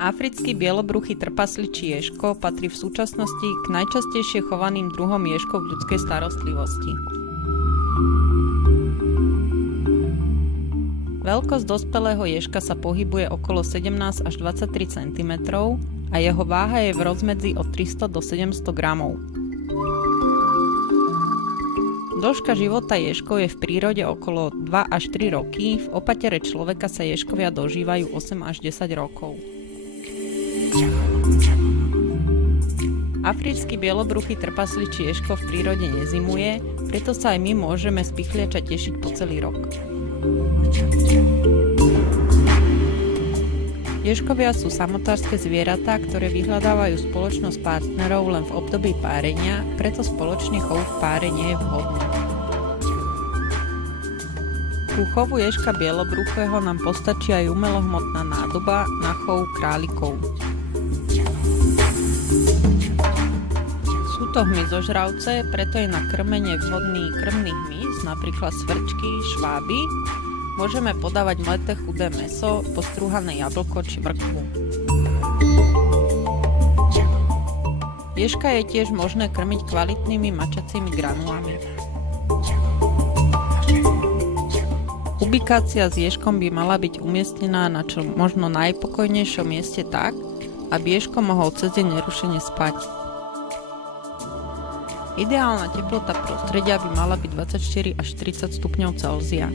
Africký bielobruchý trpasličí ježko patrí v súčasnosti k najčastejšie chovaným druhom ježkov v ľudskej starostlivosti. Veľkosť dospelého ježka sa pohybuje okolo 17 až 23 cm a jeho váha je v rozmedzi od 300 do 700 gramov. Dĺžka života ježkov je v prírode okolo 2 až 3 roky, v opatere človeka sa ježkovia dožívajú 8 až 10 rokov. Africký bielobruchý trpasličí ježko v prírode nezimuje, preto sa aj my môžeme z pichliača tešiť po celý rok. Ježkovia sú samotárske zvieratá, ktoré vyhľadávajú spoločnosť partnerov len v období párenia, preto spoločný chov v páre nie je vhodný. Ku chovu ježka bielobruchého nám postačí aj umelohmotná nádoba na chov králikov. Sú to hmyzožravce, preto je na krmenie vhodný krmný hmyz, napríklad svrčky, šváby. Môžeme podávať mleté chudé mäso, postrúhané jablko či mrkvu. Ježka je tiež možné krmiť kvalitnými mačacími granulami. Ubikácia s ježkom by mala byť umiestnená na čo možno najpokojnejšom mieste tak, aby ježko mohol cez deň nerušene spať. Ideálna teplota prostredia by mala byť 24 až 30 stupňov Celzia.